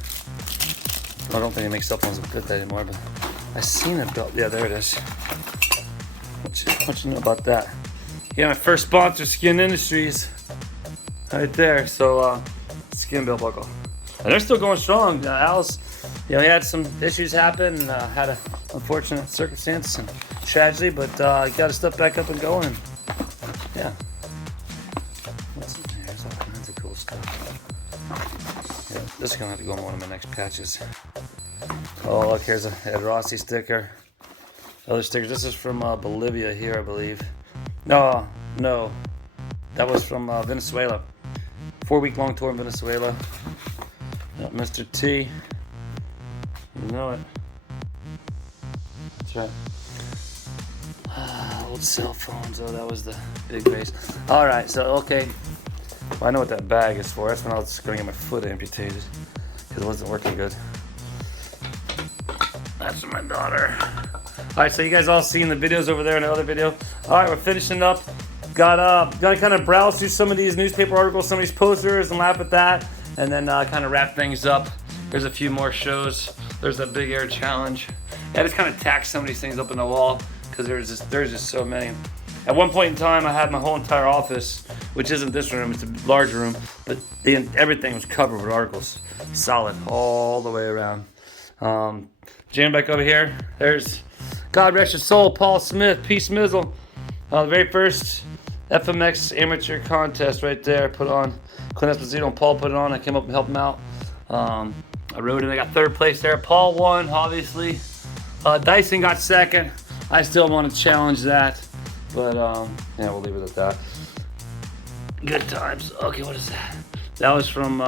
I don't think they make cell phones like that anymore, but I seen a belt. Yeah, there it is. What you know about that? Yeah, my first sponsor, Skin Industries, right there. So, skin belt buckle, and they're still going strong. Al's, he had some issues happen, and had an unfortunate circumstance and tragedy, but he got his stuff back up and going. And, yeah. What's in there? There's all kinds of cool stuff. Yeah, this is gonna have to go on one of my next patches. Oh, look, here's a Ed Rossi sticker. Other stickers. This is from Bolivia here, I believe. No, that was from Venezuela. 4-week long tour in Venezuela. Mr. T. You know it. That's right. Old cell phones. Oh, that was the big base. All right, so okay. Well, I know what that bag is for. That's when I was going to get my foot amputated because it wasn't working good. That's for my daughter. All right, so you guys all seen the videos over there in the other video. All right, we're finishing up. Got to kind of browse through some of these newspaper articles, some of these posters, and laugh at that, and then kind of wrap things up. There's a few more shows. There's that big air challenge. I just kind of tacked some of these things up in the wall because there's just so many. At one point in time, I had my whole entire office, which isn't this room, it's a large room, but everything was covered with articles, solid all the way around. Jam back over here. There's God Rest Your Soul, Paul Smith, Peace Mizzle. The very first FMX amateur contest right there, put on. Clint Esposito and Paul put it on. I came up and helped him out. I rode it. I got third place there. Paul won, obviously. Dyson got second. I still want to challenge that, but yeah, we'll leave it at that. Good times. Okay, what is that? That was from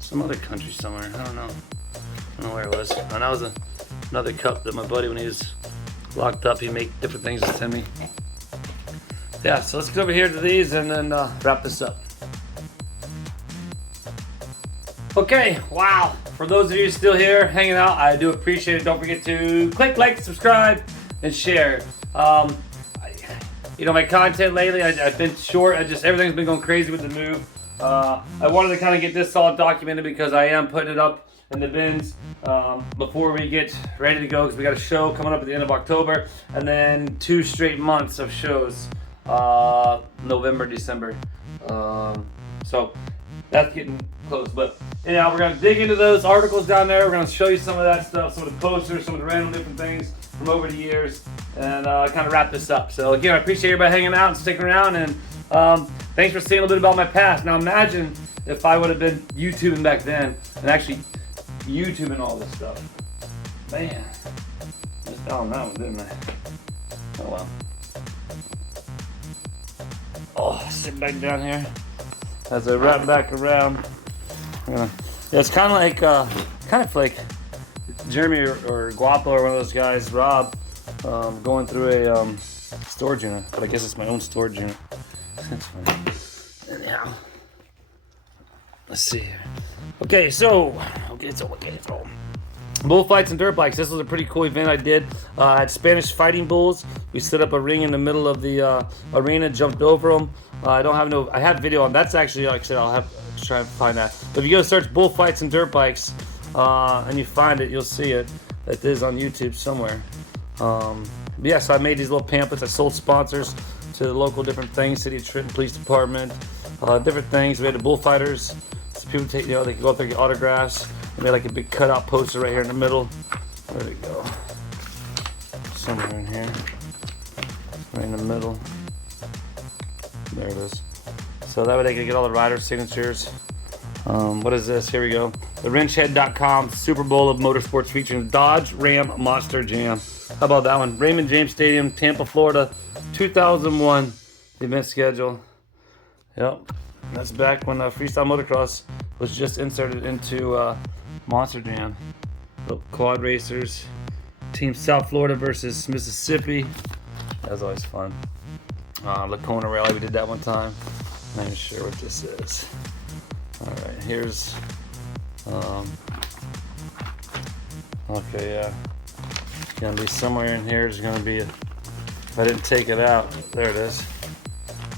some other country somewhere. I don't know where it was. And that was another cup that my buddy, when he was locked up, he made different things to send me. Yeah, so let's get over here to these and then wrap this up. Okay, wow. For those of you still here hanging out, I do appreciate it. Don't forget to click like, subscribe, and share. you know, my content lately. I've been short. Everything's been going crazy with the move. I wanted to kind of get this all documented because I am putting it up in the bins before we get ready to go, because we got a show coming up at the end of October, and then 2 straight months of shows, November, December. So that's getting close. But anyhow, we're gonna dig into those articles down there. We're gonna show you some of that stuff, some of the posters, some of the random different things from over the years, and kind of wrap this up. So again, I appreciate everybody hanging out and sticking around, and thanks for seeing a little bit about my past. Now imagine if I would have been YouTubing back then and actually YouTubing all this stuff. Man, missed out on that one, didn't I? Oh well. Oh, sit back down here as I wrap back around. Yeah, it's kind of like Jeremy or Guapo or one of those guys, Rob, going through a storage unit, but I guess it's my own storage unit. That's funny. Anyhow, let's see here. Okay, so bullfights and dirt bikes. This was a pretty cool event I did. I had Spanish fighting bulls. We set up a ring in the middle of the arena, jumped over them. I have video on. That's actually, like I said, I'll have to try and find that. But if you go search bullfights and dirt bikes, and you find it, you'll see it. It is on YouTube somewhere. Yeah, so I made these little pamphlets. I sold sponsors to the local different things, City of Trenton Police Department, different things. We had the bullfighters. So people take, they can go up there and get autographs. I made like a big cutout poster right here in the middle. Where'd it go? Somewhere in here. Right in the middle. There it is. So that way they can get all the riders' signatures. What is this? Here we go. The wrenchhead.com Super Bowl of Motorsports featuring Dodge Ram Monster Jam. How about that one? Raymond James Stadium, Tampa, Florida, 2001. The event schedule. Yep. That's back when freestyle motocross was just inserted into Monster Jam. The quad racers. Team South Florida versus Mississippi. That was always fun. Lacona Rally, we did that one time. I'm not even sure what this is. Alright, here's okay, yeah. It's gonna be somewhere in here. There's gonna be if I didn't take it out. There it is.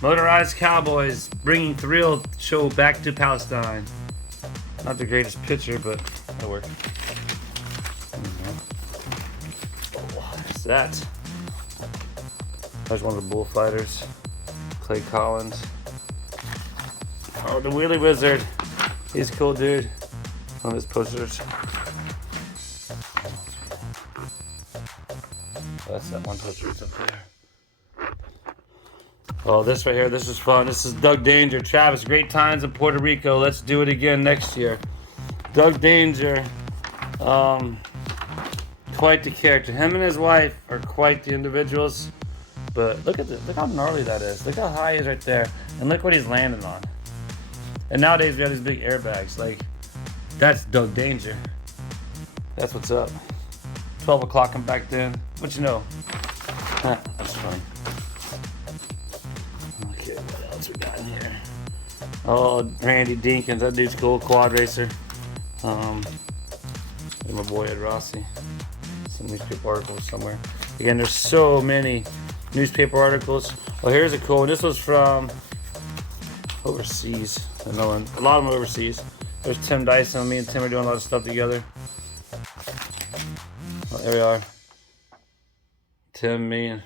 Motorized Cowboys bringing thrill show back to Palestine. Not the greatest picture, but that worked. What's that? There's one of the bullfighters. Clay Collins. Oh, the Wheelie Wizard. He's a cool dude. On his posters. That's that one poster that's up there. Oh, this right here, this is fun. This is Doug Danger. Travis, great times in Puerto Rico. Let's do it again next year. Doug Danger. Quite the character. Him and his wife are quite the individuals. But look at this. Look how gnarly that is. Look how high he is right there. And look what he's landing on. And nowadays we have these big airbags. Like, that's Doug Danger. That's what's up. 12 o'clock and back then. What you know? That's funny. Okay, what else we got in here? Oh, Randy Dinkins. That dude's cool. Quad racer. And my boy Ed Rossi. Some newspaper articles somewhere. Again, there's so many newspaper articles. Oh, here's a cool one. This was from overseas. Another one. A lot of them overseas. There's Tim Dyson. Me and Tim are doing a lot of stuff together. Oh, there we are. Tim, me, and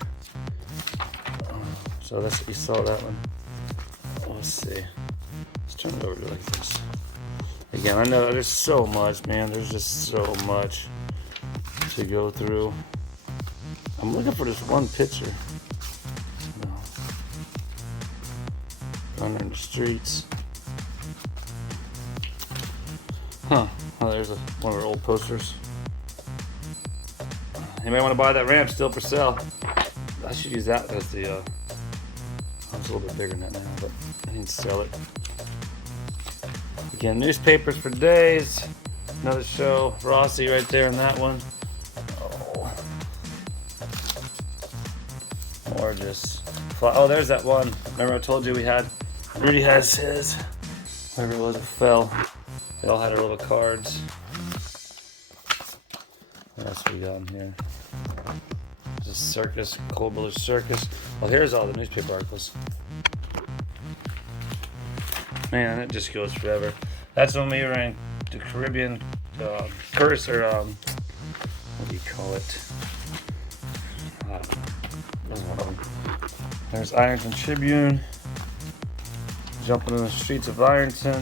so that's you saw that one. Let's see. Let's turn it over to like this. Again, I know there's so much, man. There's just so much to go through. I'm looking for this one picture. Running in the streets. Huh. Oh, there's one of our old posters. Anybody want to buy that ramp? Still for sale. I should use that as the. It's a little bit bigger than that now, but I need to sell it. Again, newspapers for days. Another show. Rossi right there in that one. Oh. More just. Oh, there's that one. Remember I told you we had. Rudy has his. Whatever it was, it fell. They all had their little cards. What else we got in here? The circus, Cold Brother Circus. Well, here's all the newspaper articles. Man, it just goes forever. That's when we were in the Caribbean curse, or what do you call it? I don't know. There's one of them. There's Ironton Tribune. Jumping in the streets of Ironton.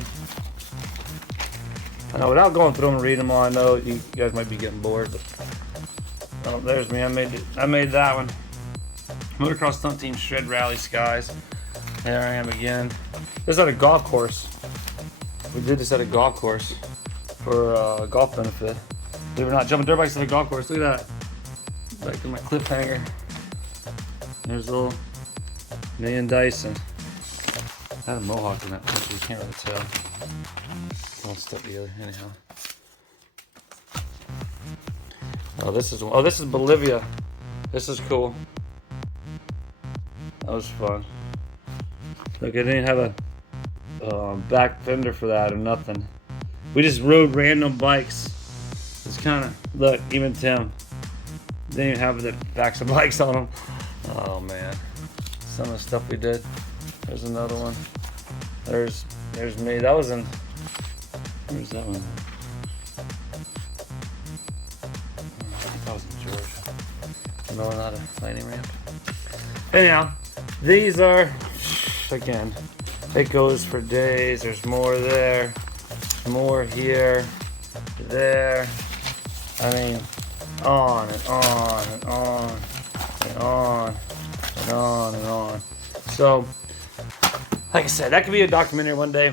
I know, without going through them and reading them all, I know you guys might be getting bored, but oh, there's me. I made that one. Motocross stunt team shred rally skies. There I am again. This is at a golf course. We did this at a golf course for golf benefit. Believe it or not, jumping dirt bikes at a golf course. Look at that. Back to my cliffhanger. There's a little me and Dyson. I had a mohawk in that picture. You can't really tell. All stuck together. Anyhow. Oh, this is Bolivia. This is cool. That was fun. Look, I didn't have a back fender for that or nothing. We just rode random bikes. It's kind of, look, even Tim didn't even have the backs of bikes on them. Oh man, some of the stuff we did. There's another one. There's me. That was in. Where's that one? That was in Georgia. No, not a landing ramp. Anyhow, these are, again, it goes for days. There's more there, more here, there. I mean, on and on and on and on and on and on. So, like I said, that could be a documentary one day.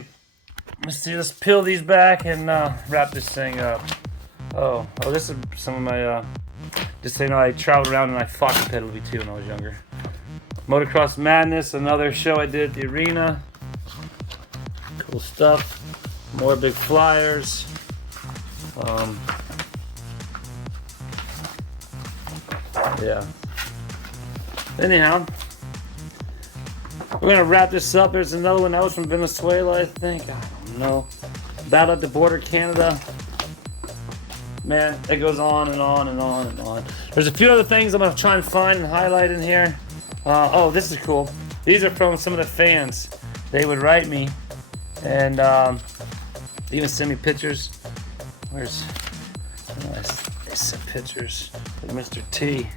Let's see, let's peel these back and wrap this thing up. Oh, this is some of my, just so you know, I traveled around and I fought competitively too when I was younger. Motocross Madness, another show I did at the arena. Cool stuff. More big flyers. Yeah. Anyhow, we're gonna wrap this up. There's another one that was from Venezuela, I think. I don't know. Battle at the Border, Canada. Man, it goes on and on and on and on. There's a few other things I'm gonna try and find and highlight in here. Oh, this is cool. These are from some of the fans. They would write me and even send me pictures. Where's, they sent pictures of Mr. T.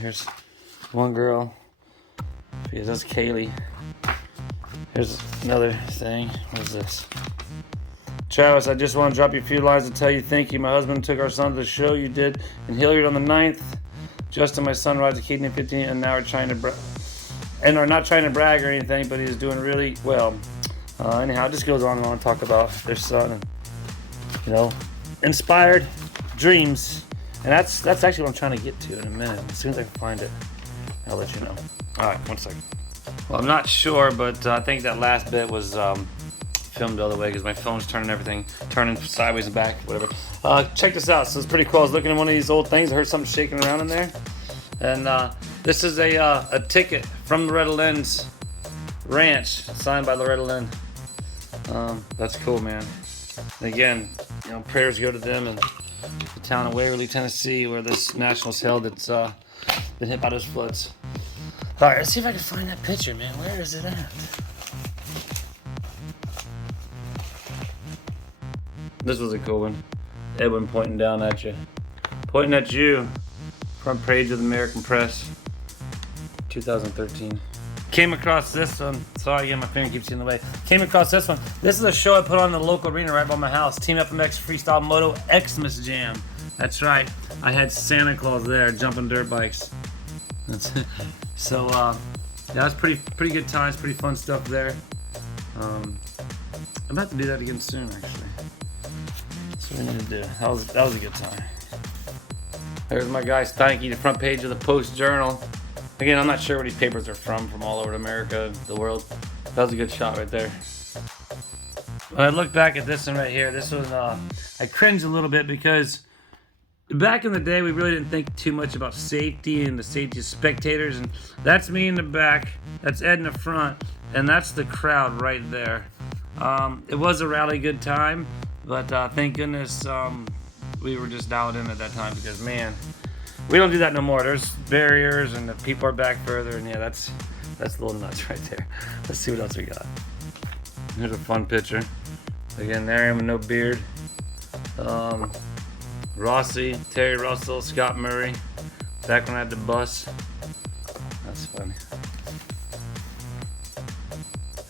Here's one girl. Yeah, that's Kaylee. Here's another thing. What is this? Travis, I just want to drop you a few lines to tell you thank you. My husband took our son to the show you did in Hilliard on the 9th. Justin, my son, rides a Keaton 15, and now we're trying to are not trying to brag or anything, but he's doing really well. Anyhow, it just goes on and on, talk about their son and, you know, inspired dreams. And that's actually what I'm trying to get to in a minute. As soon as I can find it, I'll let you know. All right, 1 second. Well, I'm not sure, but I think that last bit was filmed the other way because my phone's turning sideways and back, whatever. Check this out. So it's pretty cool. I was looking at one of these old things. I heard something shaking around in there. And this is a ticket from Loretta Lynn's ranch, signed by Loretta Lynn. That's cool, man. And again, you know, prayers go to them and the town of Waverly, Tennessee, where this national's held. That's been hit by those floods. All right, let's see if I can find that picture, man. Where is it at? This was a cool one. Edwin pointing down at you. Pointing at you. Front page of the American Press. 2013. Came across this one. Sorry again, my finger keeps getting in the way. Came across this one. This is a show I put on in the local arena right by my house. Team FMX Freestyle Moto Xmas Jam. That's right. I had Santa Claus there jumping dirt bikes. So yeah, that's pretty good times, pretty fun stuff there. I'm about to do that again soon, actually. That's what we need to do. That was a good time. There's my guy Stanky, the front page of the Post Journal. Again, I'm not sure where these papers are from all over America, the world. That was a good shot right there. When I look back at this one right here, this one, I cringe a little bit because back in the day, we really didn't think too much about safety and the safety of spectators. And that's me in the back, that's Ed in the front, and that's the crowd right there. It was a rally good time, but thank goodness we were just dialed in at that time because, man, we don't do that no more. There's barriers and the people are back further, and yeah, that's a little nuts right there. Let's see what else we got. Here's a fun picture. Again, there I am with no beard. Rossi, Terry Russell, Scott Murray. Back when I had the bus. That's funny.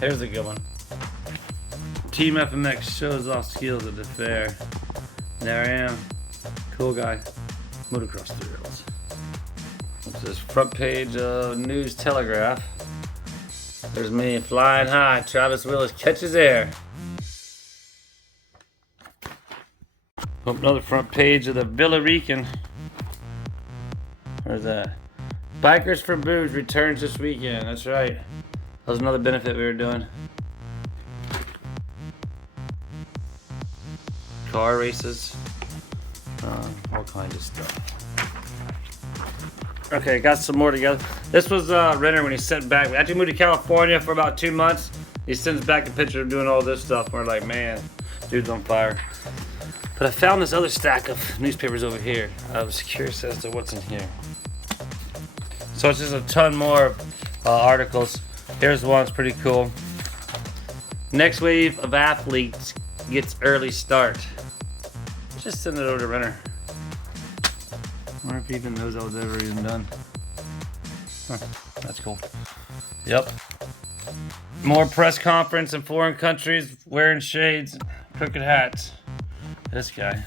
Here's a good one. Team FMX shows off skills at the fair. There I am. Cool guy. Motocross thrills. What's this? Front page of News Telegraph. There's me flying high. Travis Willis catches air. Oh, another front page of the Villa Rican. Where's that? Bikers for Booze returns this weekend. That's right. That was another benefit we were doing. Car races. All kinds of stuff. Okay, got some more together. This was Renner when he sent back. We actually moved to California for about 2 months. He sends back a picture of doing all this stuff. We're like, man, dude's on fire. But I found this other stack of newspapers over here. I was curious as to what's in here. So it's just a ton more articles. Here's one, it's pretty cool. Next wave of athletes gets early start. Just send it over to Renner. I wonder if he even knows that was ever even done. Huh, that's cool. Yep. More press conference in foreign countries wearing shades, crooked hats. This guy.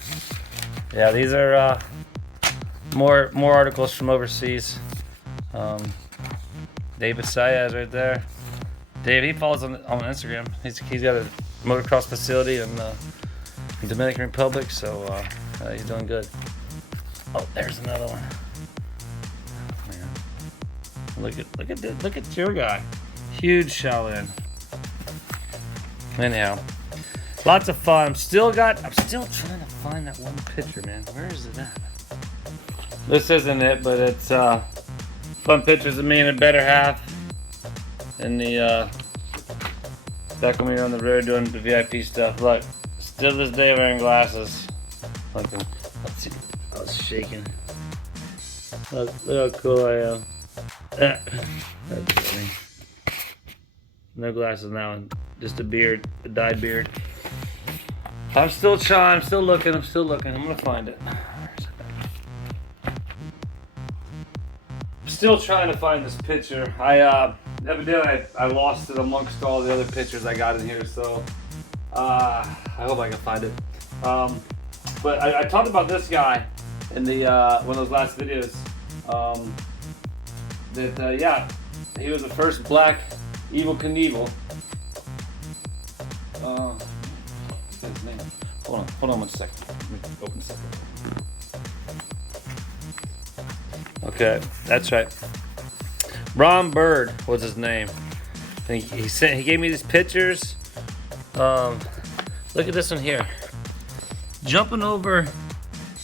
Yeah, these are more articles from overseas. David Saez right there. Dave, he follows on Instagram. He's got a motocross facility in the Dominican Republic, so he's doing good. Oh, there's another one. Oh, man. Look at your guy. Huge Shaolin. Anyhow, lots of fun. I'm still trying to find that one picture, man. Where is it at? This isn't it, but it's fun pictures of me and a better half in the back when we were on the road doing the VIP stuff. Look, still to this day wearing glasses. Let's see. I was shaking. Look how cool I am. That's funny. No glasses now, and just a beard, a dyed beard. I'm still trying, I'm still looking. I'm gonna find it. I'm still trying to find this picture. Evidently I lost it amongst all the other pictures I got in here, so I hope I can find it. But I talked about this guy in the one of those last videos. Yeah, he was the first black Evel Knievel. What's his name? Hold on 1 second. Let me open this up. Okay, that's right. Ron Bird was his name. And he gave me these pictures. Look at this one here. Jumping over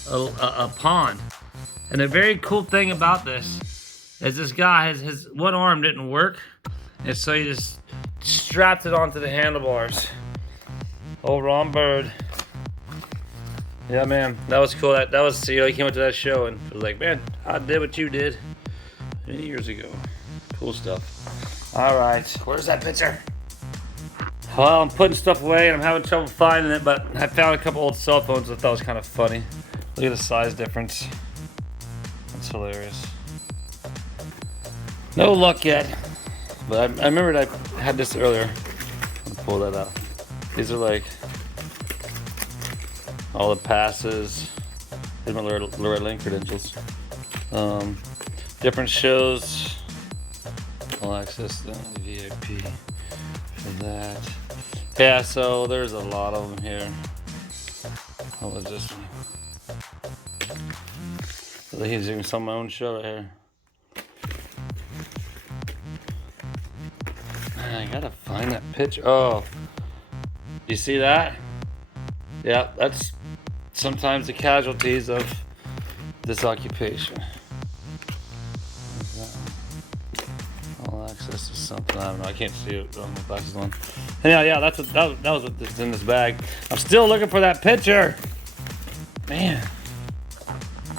a pond. And the very cool thing about this is this guy, his one arm didn't work. And so he just strapped it onto the handlebars. Oh, Ron Bird. Yeah, man, that was cool. That was, he came up to that show and was like, man, I did what you did many years ago. Cool stuff. All right, where's that picture? Well, I'm putting stuff away and I'm having trouble finding it, but I found a couple old cell phones that I thought was kind of funny. Look at the size difference. That's hilarious. No luck yet, but I remembered I had this earlier. I'll pull that out. These are like all the passes. Here's my Loretta Lane credentials. Different shows. All access to the VIP for that. Yeah, so there's a lot of them here. What was this one? He's doing some of my own show right here. Man, I gotta find that picture. Oh, you see that? Yeah, that's sometimes the casualties of this occupation. All access to something. I don't know. I can't see it on my glasses on. Anyhow, yeah, that was what's in this bag. I'm still looking for that picture. Man.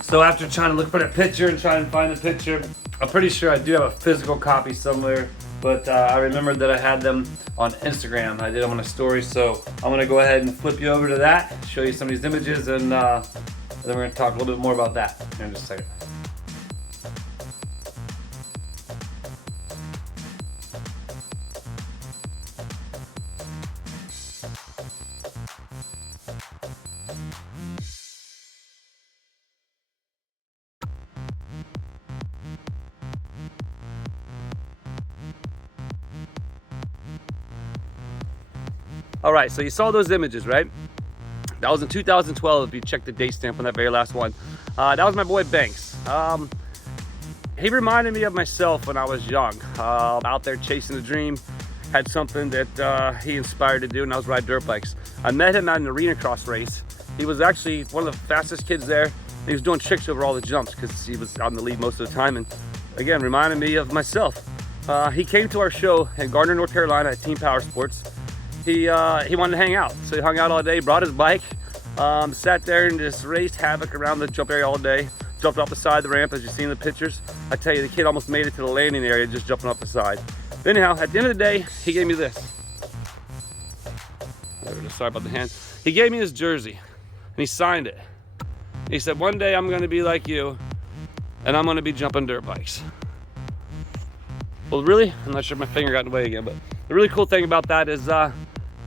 So after trying to look for the picture and trying to find the picture, I'm pretty sure I do have a physical copy somewhere, but I remembered that I had them on Instagram. I did them on a story, so I'm gonna go ahead and flip you over to that, show you some of these images, and then we're gonna talk a little bit more about that in just a second. All right, so you saw those images, right? That was in 2012, if you check the date stamp on that very last one. That was my boy Banks. He reminded me of myself when I was young, out there chasing a dream, had something that he inspired to do, and that was ride dirt bikes. I met him at an arena cross race. He was actually one of the fastest kids there. He was doing tricks over all the jumps because he was out in the lead most of the time, and again, reminded me of myself. He came to our show in Gardner, North Carolina at Team Power Sports. He wanted to hang out, so he hung out all day, brought his bike, sat there and just raced havoc around the jump area all day, jumped off the side of the ramp as you see in the pictures. I tell you, the kid almost made it to the landing area just jumping off the side. Anyhow, at the end of the day, he gave me this. Sorry about the hand. He gave me his jersey, and he signed it. He said, one day I'm gonna be like you, and I'm gonna be jumping dirt bikes. Well, really, I'm not sure if my finger got in the way again, but the really cool thing about that is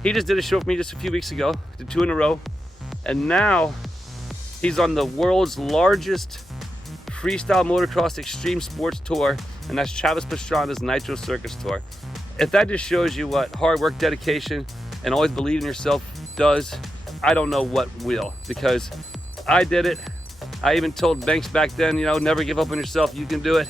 he just did a show with me just a few weeks ago, did 2 in a row, and now he's on the world's largest freestyle motocross extreme sports tour, and that's Travis Pastrana's Nitro Circus Tour. If that just shows you what hard work, dedication, and always believing in yourself does, I don't know what will, because I did it. I even told Banks back then, you know, never give up on yourself, you can do it.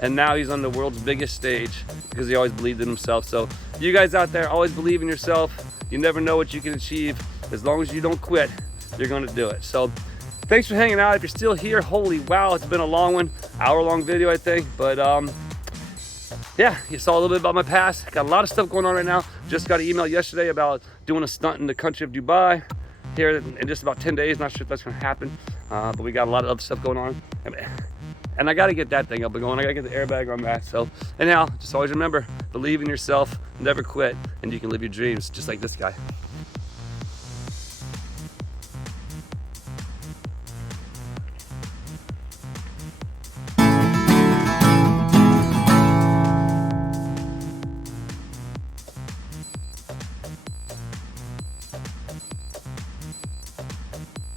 And now he's on the world's biggest stage because he always believed in himself. So you guys out there, always believe in yourself. You never know what you can achieve. As long as you don't quit, you're gonna do it. So thanks for hanging out. If you're still here, holy wow, it's been a long one, hour-long video, I think. But yeah, you saw a little bit about my past. Got a lot of stuff going on right now. Just got an email yesterday about doing a stunt in the country of Dubai here in just about 10 days. Not sure if that's gonna happen, but we got a lot of other stuff going on. And I gotta get that thing up and going. I gotta get the airbag on that. So anyhow, just always remember, believe in yourself, never quit, and you can live your dreams just like this guy.